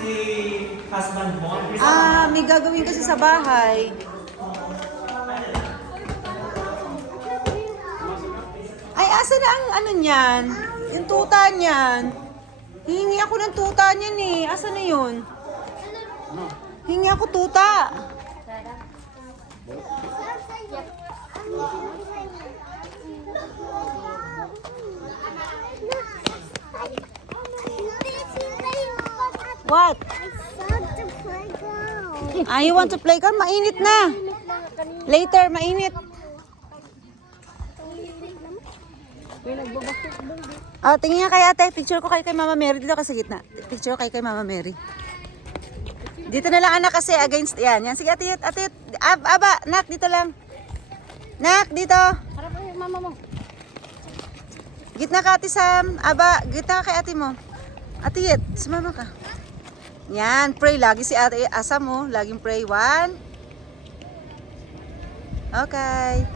Si husband mo? May gagawin kasi sa bahay. Ay, asa na ang ano niyan? Yung tuta niyan. Hingi ako ng tuta niyan eh. Asa na yun? Hingi ako tuta. What? You want to play car? Mainit na. Later, mainit. Tingin nga kay ate. Picture ko kay Mama Mary. Dito ka sa gitna. Picture ko kay Mama Mary. Dito na lang anak kasi against yan. Yan. Sige ate. Aba, nak dito lang. Nak, dito. Harap ang mama mo. Gitna ka ate Sam. Aba, gitna ka kay ate mo. Ate Yet, sumama ka. Yan, pray. Lagi si ate Asa mo. Laging pray. 1. Okay.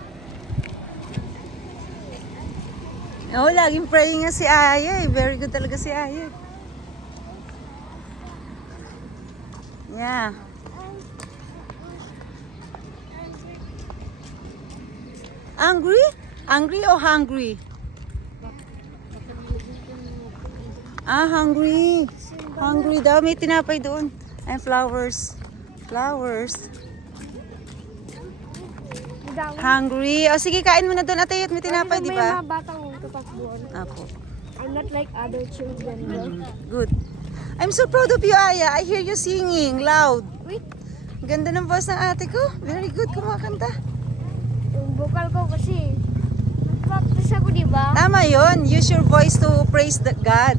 Oh, laging pray nga si Aya. Very good talaga si Aya. Yeah. Angry? Angry or hungry? Hungry. Hungry daw. May tinapay doon. And flowers. Flowers. Hungry. O sige, kain mo na doon, ate. May tinapay, di ba? May mga batang tutakbuhan. Apo. I'm not like other children. Good. I'm so proud of you, Aya. I hear you singing loud. Wait, Ganda ng voice ng ate ko. Very good kumakanta. yung vocal ko kasi nag-practice ako, di ba? Tama yon. Use your voice to praise the God.